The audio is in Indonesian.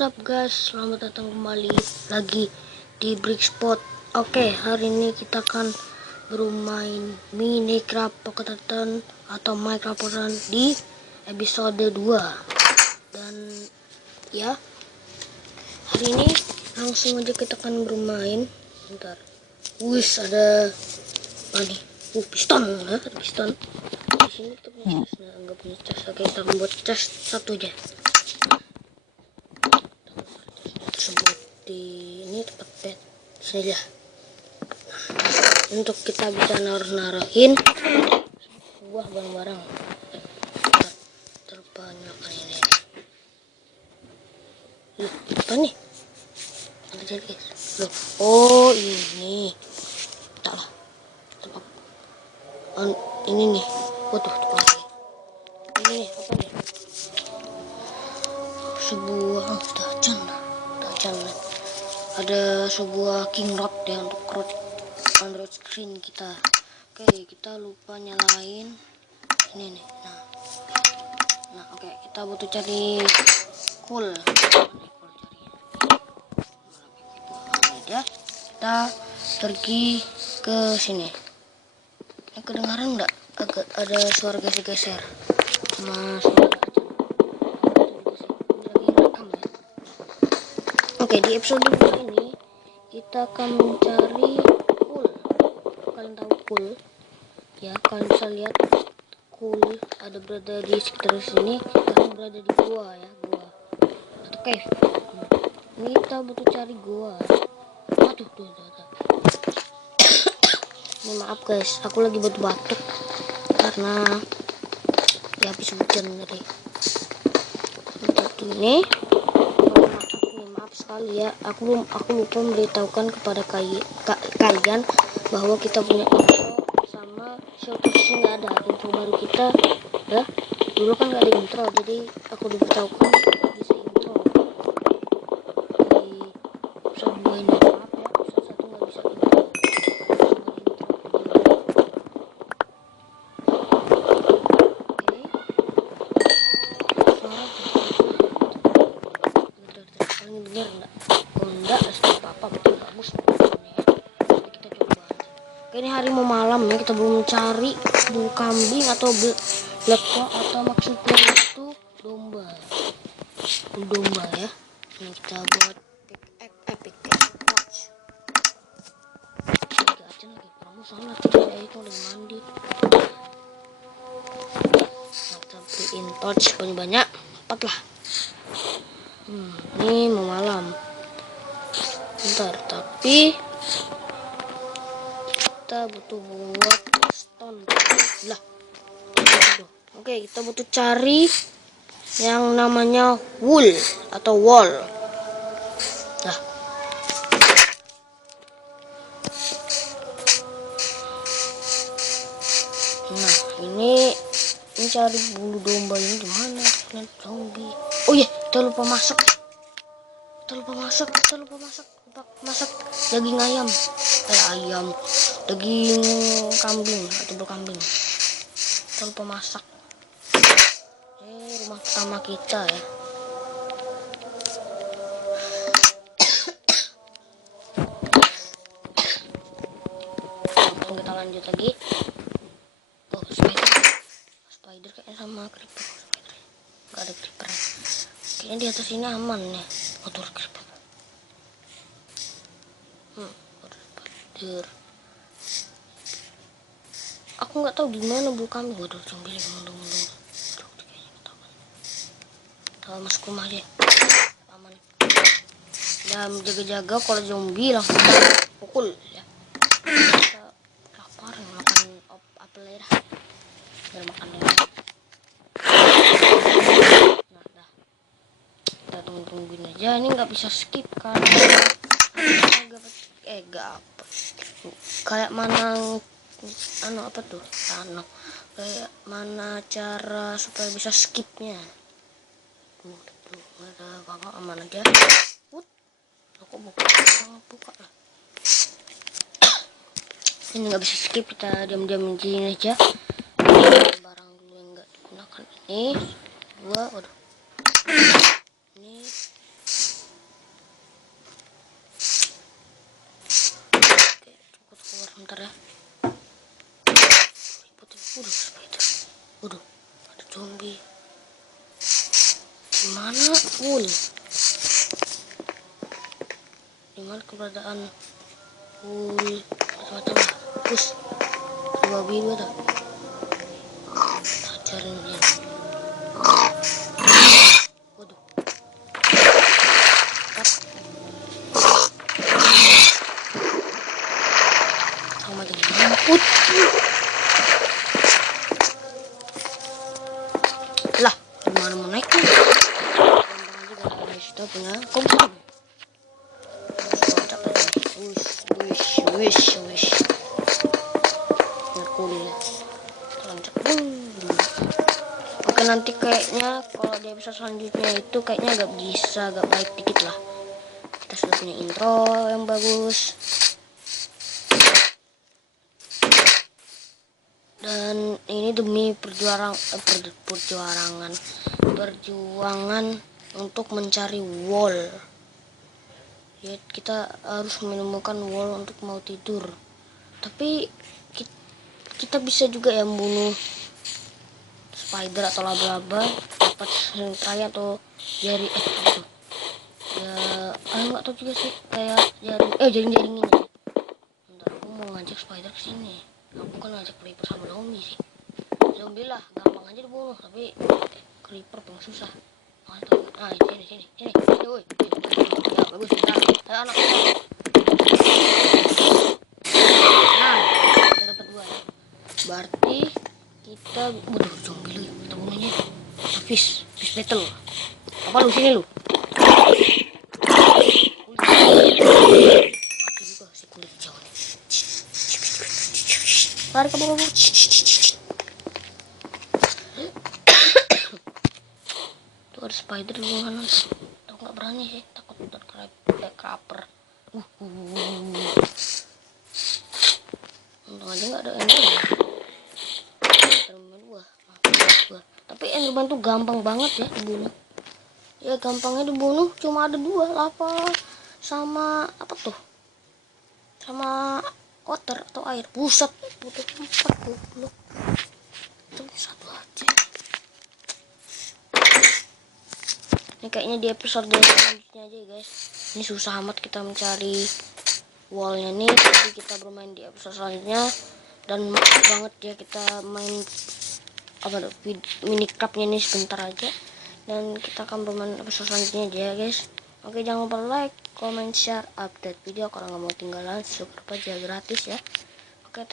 What's up guys, selamat datang kembali lagi di Brickspot. Oke, hari ini kita akan bermain Minecraft Pocket Edition atau Minecraft Pocket di episode 2. Dan ya, hari ini langsung aja kita akan bermain. Bentar. Wis, ada apa nih? Piston, piston. Di sini kita punya cas, enggak punya cas. Oke, kita akan buat cas satu aja. Seperti ini tempat bed saja. Untuk kita bisa naruhin sebuah barang-barang terbanyak ini. Apa nih? Ada jadi guys. Loh, oh ini. Tak lah. Ini nih. Waduh, ini nih apa nih? Sebuah dajan. Ada sebuah king rod ya untuk Android screen kita. Oke, kita lupa nyalain ini nih. Nah oke, kita butuh cari cool. Ya, kita pergi ke sini. Kedengaran nggak? Agak ada suara geser-geser sama suara Oke, di episode 2 ini kita akan mencari cool. Kalian tahu cool? Ya, kalian bisa lihat cool ada berada di sekitar sini. Kita berada di gua ya, gua atau cave. Ini kita butuh cari gua. Aduh, tuh. Ini maaf guys, aku lagi batuk karena ya habis hujan tadi. Seperti ini. Sekali ya, aku lupa memberitahukan kepada kalian bahwa kita punya intro sama showcase nggak ada intro baru kita ya. Dulu kan nggak ada intro, jadi aku diberitahukan bisa intro di episode 2 ini. Maaf ya, episode 1 nggak bisa intro. Bener enggak? Kalau enggak, apa-apa, betul bagus. Jadi kita coba. Oke, ini hari mau malam ya, kita belum mencari bulu kambing atau black cow atau maksudnya itu domba. Bulu domba ya. Ini kita buat pickaxe. Tiga aja lagi, kamu salah tidak itu lagi mandi. Kita beliin torch banyak, 4 lah. Ini mau malam. Bentar, tapi kita butuh buat stone lah. Oke, kita butuh cari yang namanya wool atau wall. Nah, ini cari bulu domba ini di mana? Zombie. Oh iya, kita lupa masak daging ayam, daging kambing atau berkambing. Kita lupa masak. Ini rumah pertama kita ya. Kita lanjut lagi. Oh, spider kayaknya sama creeper. Gak ada creeper. Kayaknya di atas ini aman nih. Kotor creeper. Spider. Aku nggak tahu di mana bulu kambing. Waduh, zombie lagi mendung-mendung. Masuk rumah aja. Aman. Dan jaga-jaga kalau zombie langsung pukul ya. Kita lapar makan apel ya. Biar makan dulu. Nah. Kita tungguin aja. Ini nggak bisa skip kan. Kayak mana apa tuh? Kayak mana cara supaya bisa skipnya? Tuh, ada apa aman aja. Aku buka lah. Ini nggak bisa skip, kita diam-diam di sini aja. Barang dulu yang nggak digunakan ini. Waduh. Ini bentar ya. Waduh, spider. Waduh, ada zombie. Gimana wool? Dimana keberadaan wool? Macam-macam lah. Push. Dua biru dah. Ajarin dia. Waduh. Sama dengan mamput. Lah, gimana mau naik tuh? Gampang aja guys, kita punya kompon. Wish. Hercules. Loncat. Oke, nanti kayaknya kalau di episode selanjutnya itu kayaknya agak baik dikit lah. Kita sudah punya intro yang bagus. Dan ini demi perjuangan untuk mencari wall. Ya, kita harus menemukan wall untuk mau tidur. Tapi kita bisa juga ya membunuh spider atau laba-laba dapat try atau jari gitu. Ya, nggak tahu juga sih, kayak jaring-jaring ini. Bentar, aku mau ngajak spider ke sini. Aku kan ngajak creeper sama zombie sih. Zombie lah gampang aja dibunuh, tapi creeper paling susah. Sini, woi. Ya, bagus. Ayo anak. Nah, kita dapat 2 ya. Berarti kita zombie lu, kita bunuhnya. Fish battle. Apa lu sini lu? Mati juga si kulit hijau nih. Lari ke bawah. Tuh ada spider di mana? Aku nggak berani sih, takut creeper. Untung aja nggak ada enderman. Tapi enderman tuh gampang banget ya dibunuh. Ya gampangnya dibunuh, cuma ada 2, lava sama apa tuh? Sama water atau air. Buset, butuh 4 goblok. Tapi 1 aja. Ini kayaknya di episode selanjutnya aja guys. Ini susah amat kita mencari wallnya nih. Jadi kita bermain di episode selanjutnya. Dan maaf banget ya kita main Minecraftnya ini sebentar aja. Dan kita akan bermain episode selanjutnya aja ya guys. Oke, jangan lupa like, comment, share, update video. Kalau nggak mau tinggalan subscribe aja gratis ya. Oke,